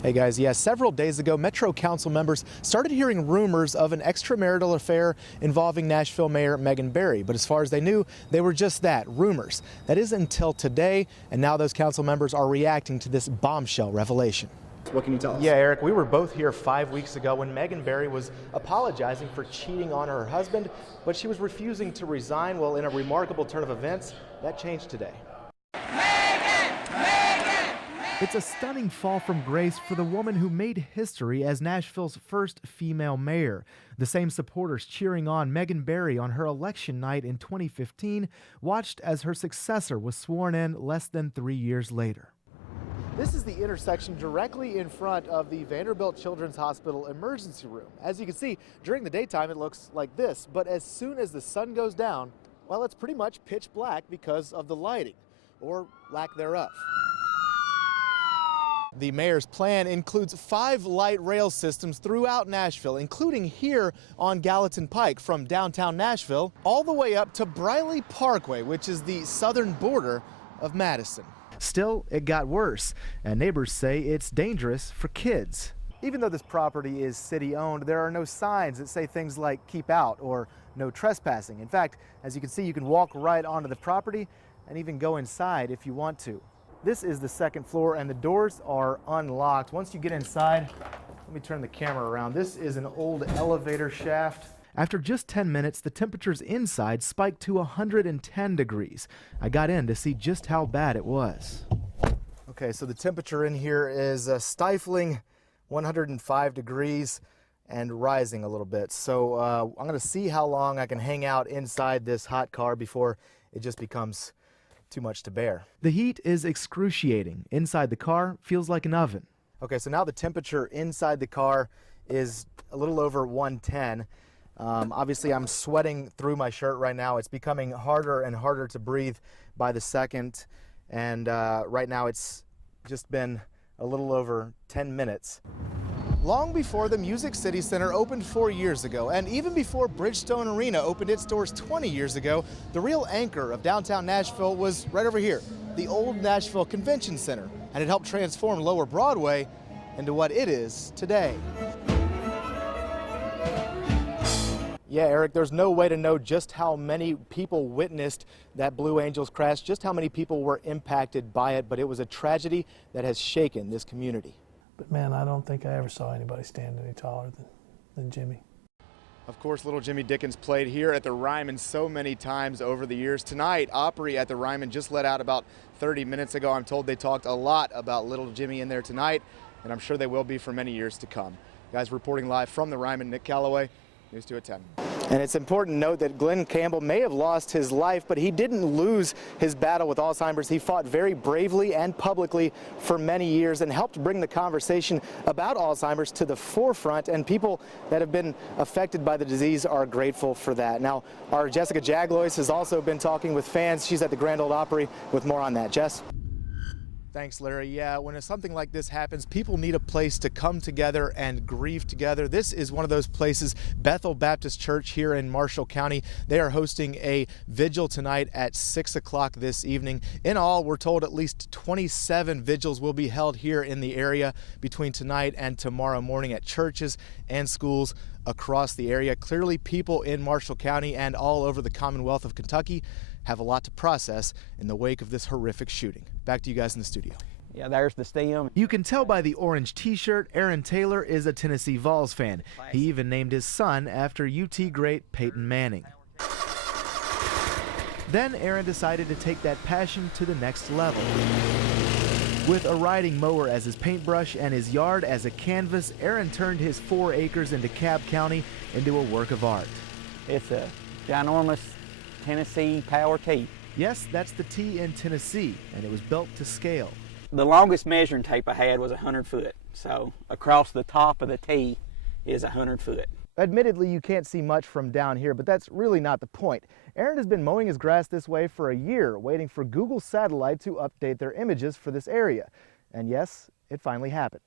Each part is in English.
Hey guys, yeah, several days ago, Metro Council members started hearing rumors of an extramarital affair involving Nashville Mayor Megan Barry. But as far as they knew, they were just that, rumors. That is until today, and now those council members are reacting to this bombshell revelation. What can you tell us? Yeah, Eric, we were both here 5 weeks ago when Megan Barry was apologizing for cheating on her husband, but she was refusing to resign. Well, in a remarkable turn of events, that changed today. It's a stunning fall from grace for the woman who made history as Nashville's first female mayor. The same supporters cheering on Megan Barry on her election night in 2015 watched as her successor was sworn in less than 3 years later. This is the intersection directly in front of the Vanderbilt Children's Hospital emergency room. As you can see, during the daytime it looks like this, but as soon as the sun goes down, well, it's pretty much pitch black because of the lighting, or lack thereof. The mayor's plan includes 5 light rail systems throughout Nashville, including here on Gallatin Pike from downtown Nashville all the way up to Briley Parkway, which is the southern border of Madison. Still, it got worse, and neighbors say it's dangerous for kids. Even though this property is city-owned, there are no signs that say things like keep out or no trespassing. In fact, as you can see, you can walk right onto the property and even go inside if you want to. This is the second floor and the doors are unlocked. Once you get inside, let me turn the camera around. This is an old elevator shaft. After just 10 minutes, the temperatures inside spiked to 110 degrees. I got in to see just how bad it was. Okay, so the temperature in here is stifling 105 degrees and rising a little bit. So I'm gonna see how long I can hang out inside this hot car before it just becomes too much to bear. The heat is excruciating. Inside the car feels like an oven. Okay, so now the temperature inside the car is a little over 110. Obviously, I'm sweating through my shirt right now. It's becoming harder and harder to breathe by the second. And right now it's just been a little over 10 minutes. Long before the Music City Center opened 4 years ago, and even before Bridgestone Arena opened its doors 20 years ago, the real anchor of downtown Nashville was right over here, the old Nashville Convention Center, and it helped transform Lower Broadway into what it is today. Yeah, Eric, there's no way to know just how many people witnessed that Blue Angels crash, just how many people were impacted by it, but it was a tragedy that has shaken this community. But man, I don't think I ever saw anybody stand any taller than Jimmy. Of course, little Jimmy Dickens played here at the Ryman so many times over the years. Tonight, Opry at the Ryman just let out about 30 minutes ago. I'm told they talked a lot about little Jimmy in there tonight, and I'm sure they will be for many years to come. Guys, reporting live from the Ryman, Nick Caloway, News 2 at 10. And it's important to note that Glenn Campbell may have lost his life, but he didn't lose his battle with Alzheimer's. He fought very bravely and publicly for many years and helped bring the conversation about Alzheimer's to the forefront, and people that have been affected by the disease are grateful for that. Now, our Jessica Jaglois has also been talking with fans. She's at the Grand Ole Opry with more on that. Jess? Thanks, Larry. Yeah, when something like this happens, people need a place to come together and grieve together. This is one of those places. Bethel Baptist Church here in Marshall County, they are hosting a vigil tonight at 6 o'clock this evening. In all, we're told at least 27 vigils will be held here in the area between tonight and tomorrow morning at churches and schools across the area. Clearly, people in Marshall County and all over the Commonwealth of Kentucky have a lot to process in the wake of this horrific shooting. Back to you guys in the studio. Yeah, there's the stem. You can tell by the orange t-shirt, Aaron Taylor is a Tennessee Vols fan. He even named his son after UT great Peyton Manning. Then Aaron decided to take that passion to the next level. With a riding mower as his paintbrush and his yard as a canvas, Aaron turned his 4 acres in DeKalb County into a work of art. It's a ginormous Tennessee Power T. Yes, that's the T in Tennessee, and it was built to scale. The longest measuring tape I had was 100 foot, so across the top of the T is 100 foot. Admittedly, you can't see much from down here, but that's really not the point. Aaron has been mowing his grass this way for a year, waiting for Google Satellite to update their images for this area. And yes, it finally happened.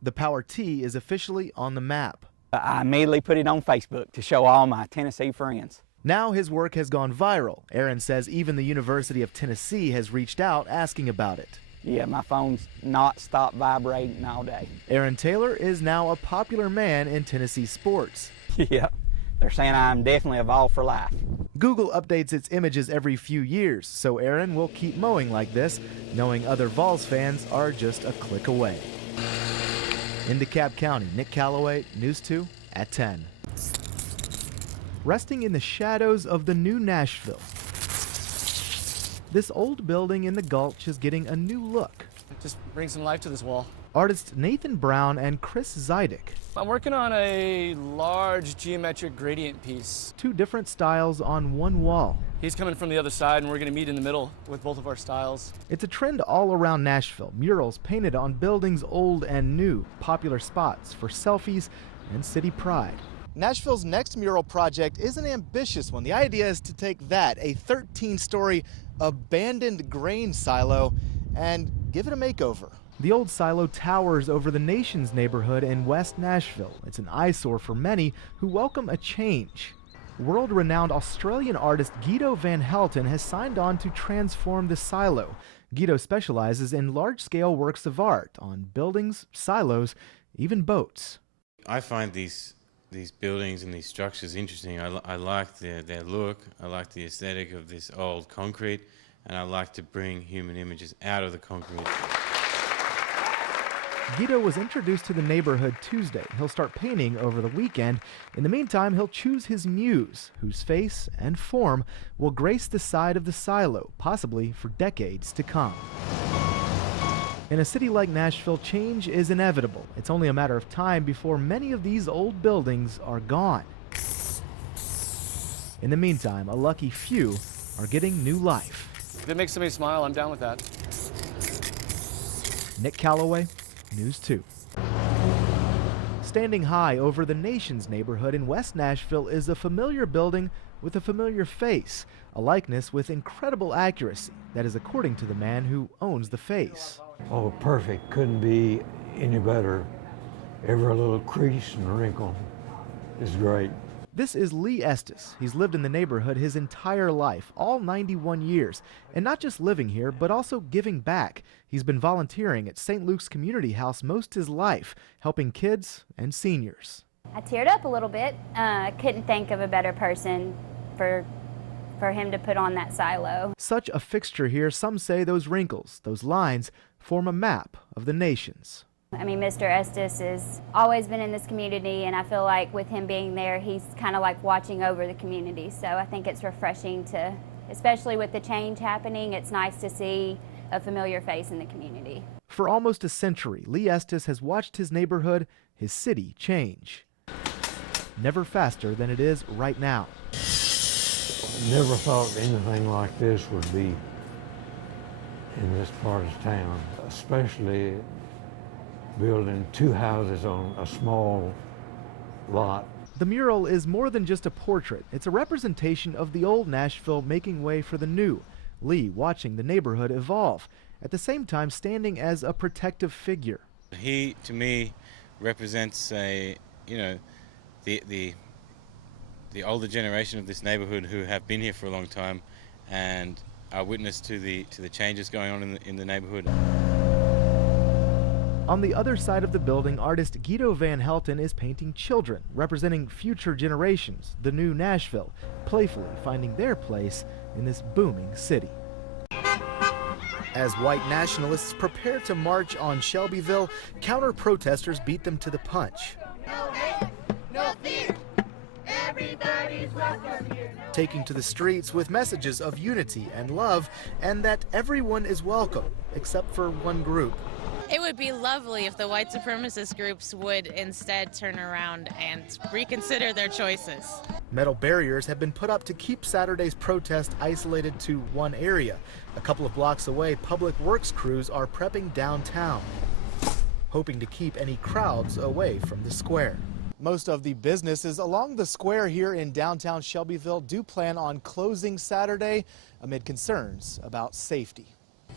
The Power T is officially on the map. I immediately put it on Facebook to show all my Tennessee friends. Now his work has gone viral. Aaron says even the University of Tennessee has reached out asking about it. Yeah, my phone's not stopped vibrating all day. Aaron Taylor is now a popular man in Tennessee sports. Yeah, they're saying I'm definitely a Vol for life. Google updates its images every few years, so Aaron will keep mowing like this, knowing other Vols fans are just a click away. In DeKalb County, Nick Caloway, News 2 at 10. Resting in the shadows of the new Nashville, this old building in the Gulch is getting a new look. Just bring some life to this wall. Artists Nathan Brown and Chris Zidek. I'm working on a large geometric gradient piece. Two different styles on one wall. He's coming from the other side, and we're going to meet in the middle with both of our styles. It's a trend all around Nashville. Murals painted on buildings old and new, popular spots for selfies and city pride. Nashville's next mural project is an ambitious one. The idea is to take that, a 13-story abandoned grain silo, and give it a makeover. The old silo towers over the Nations neighborhood in West Nashville. It's an eyesore for many who welcome a change. World-renowned Australian artist Guido van Helten has signed on to transform the silo. Guido specializes in large-scale works of art on buildings, silos, even boats. I find these buildings and these structures interesting. I like their look, I like the aesthetic of this old concrete, and I like to bring human images out of the concrete. Guido was introduced to the neighborhood Tuesday. He'll start painting over the weekend. In the meantime, he'll choose his muse, whose face and form will grace the side of the silo, possibly for decades to come. In a city like Nashville, change is inevitable. It's only a matter of time before many of these old buildings are gone. In the meantime, a lucky few are getting new life. If it makes somebody smile, I'm down with that. Nick Caloway, News 2. Standing high over the Nations neighborhood in West Nashville is a familiar building with a familiar face, a likeness with incredible accuracy. That is according to the man who owns the face. Oh, perfect. Couldn't be any better. Every little crease and wrinkle is great. This is Lee Estes. He's lived in the neighborhood his entire life, all 91 years, and not just living here, but also giving back. He's been volunteering at St. Luke's Community House most his life, helping kids and seniors. I teared up a little bit. Couldn't think of a better person for him to put on that silo. Such a fixture here, some say those wrinkles, those lines, form a map of the nations. I mean, Mr. Estes has always been in this community, and I feel like with him being there, he's kind of like watching over the community. So I think it's refreshing to, especially with the change happening, it's nice to see a familiar face in the community. For almost a century, Lee Estes has watched his neighborhood, his city, change. Never faster than it is right now. Never thought anything like this would be in this part of town, especially building two houses on a small lot. The mural is more than just a portrait. It's a representation of the old Nashville making way for the new. Lee watching the neighborhood evolve, at the same time standing as a protective figure. He, to me, represents the older generation of this neighborhood who have been here for a long time and are witness to the changes going on in the neighborhood. On the other side of the building, artist Guido van Helten is painting children, representing future generations, the new Nashville, playfully finding their place in this booming city. As white nationalists prepare to march on Shelbyville, counter-protesters beat them to the punch. No hate, no fear. Everybody's welcome here. Taking to the streets with messages of unity and love, and that everyone is welcome, except for one group. It would be lovely if the white supremacist groups would instead turn around and reconsider their choices. Metal barriers have been put up to keep Saturday's protest isolated to one area. A couple of blocks away, public works crews are prepping downtown, hoping to keep any crowds away from the square. Most of the businesses along the square here in downtown Shelbyville do plan on closing Saturday amid concerns about safety.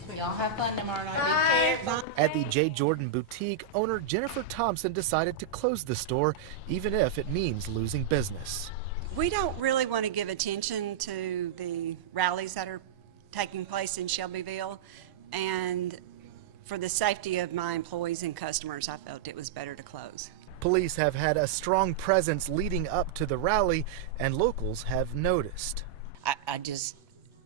We all have fun tomorrow night. Be careful. At the J. Jordan Boutique, owner Jennifer Thompson decided to close the store, even if it means losing business. We don't really want to give attention to the rallies that are taking place in Shelbyville, and For the safety of my employees and customers, I felt it was better to close. Police have had a strong presence leading up to the rally, and locals have noticed. I just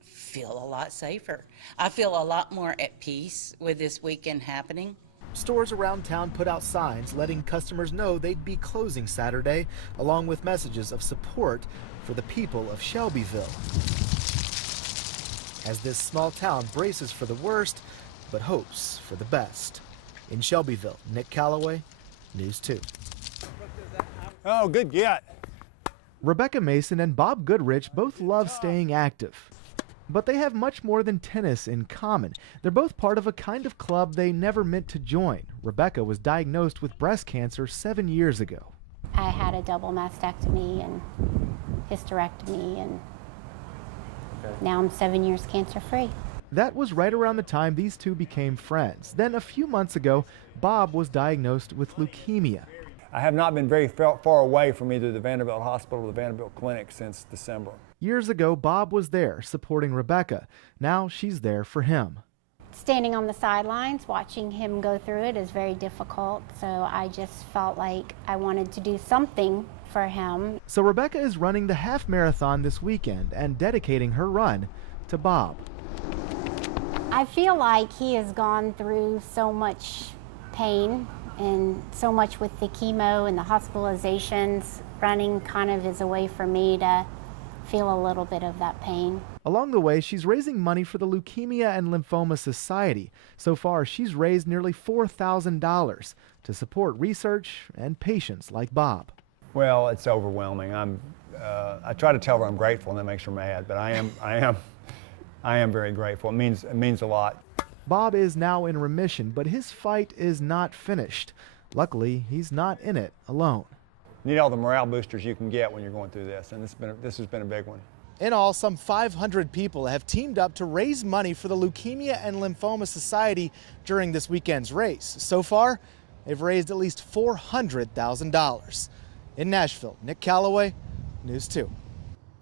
feel a lot safer. I feel a lot more at peace with this weekend happening. Stores around town put out signs letting customers know they'd be closing Saturday, along with messages of support for the people of Shelbyville. As this small town braces for the worst, but hopes for the best. In Shelbyville, Nick Caloway, News 2. Oh, good get. Rebecca Mason and Bob Goodrich both love staying active. But they have much more than tennis in common. They're both part of a kind of club they never meant to join. Rebecca was diagnosed with breast cancer 7 years ago. I had a double mastectomy and hysterectomy, and now I'm 7 years cancer-free. That was right around the time these two became friends. Then a few months ago, Bob was diagnosed with leukemia. I have not been very far away from either the Vanderbilt Hospital or the Vanderbilt Clinic since December. Years ago, Bob was there supporting Rebecca. Now she's there for him. Standing on the sidelines, watching him go through it is very difficult, so I just felt like I wanted to do something for him. So Rebecca is running the half marathon this weekend and dedicating her run to Bob. I feel like he has gone through so much pain and so much with the chemo and the hospitalizations. Running kind of is a way for me to feel a little bit of that pain. Along the way, she's raising money for the Leukemia and Lymphoma Society. So far, she's raised nearly $4,000 to support research and patients like Bob. Well, it's overwhelming. I try to tell her I'm grateful, and that makes her mad. But I am very grateful. It means a lot. Bob is now in remission, but his fight is not finished. Luckily, he's not in it alone. You need all the morale boosters you can get when you're going through this, and this has been a big one. In all, some 500 people have teamed up to raise money for the Leukemia and Lymphoma Society during this weekend's race. So far, they've raised at least $400,000. In Nashville, Nick Caloway, News 2.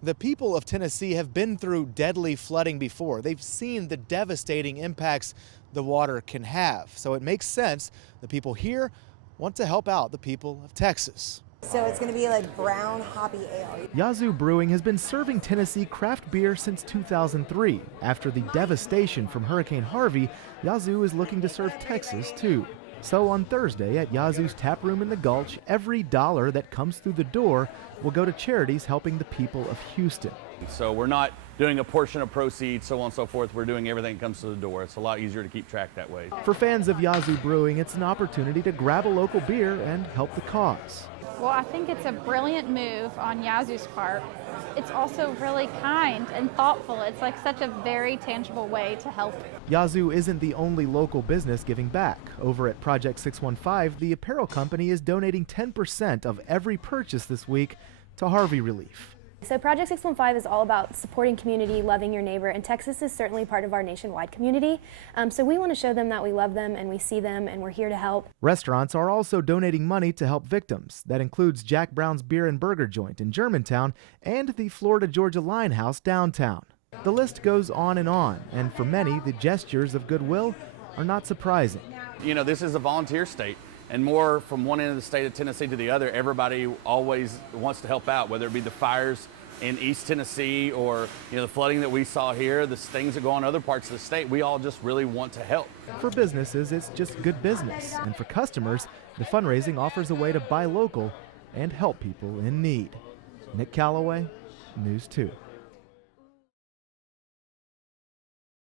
The people of Tennessee have been through deadly flooding before. They've seen the devastating impacts the water can have. So it makes sense the people here want to help out the people of Texas. So it's going to be like brown hoppy ale. Yazoo Brewing has been serving Tennessee craft beer since 2003. After the devastation from Hurricane Harvey, Yazoo is looking to serve Texas too. So on Thursday at Yazoo's tap room in the Gulch, every dollar that comes through the door will go to charities helping the people of Houston. So we're not doing a portion of proceeds, so on and so forth. We're doing everything that comes to the door. It's a lot easier to keep track that way. For fans of Yazoo Brewing, it's an opportunity to grab a local beer and help the cause. Well, I think it's a brilliant move on Yazoo's part. It's also really kind and thoughtful. It's like such a very tangible way to help. Yazoo isn't the only local business giving back. Over at Project 615, the apparel company is donating 10% of every purchase this week to Harvey relief. So Project 615 is all about supporting community, loving your neighbor, and Texas is certainly part of our nationwide community. So we want to show them that we love them and we see them and we're here to help. Restaurants are also donating money to help victims. That includes Jack Brown's Beer and Burger Joint in Germantown and the Florida-Georgia Line House downtown. The list goes on, and for many, the gestures of goodwill are not surprising. You know, this is a volunteer state. And more from one end of the state of Tennessee to the other, everybody always wants to help out, whether it be the fires in East Tennessee or the flooding that we saw here, the things that go on in other parts of the state. We all just really want to help. For businesses, it's just good business. And for customers, the fundraising offers a way to buy local and help people in need. Nick Caloway, News 2.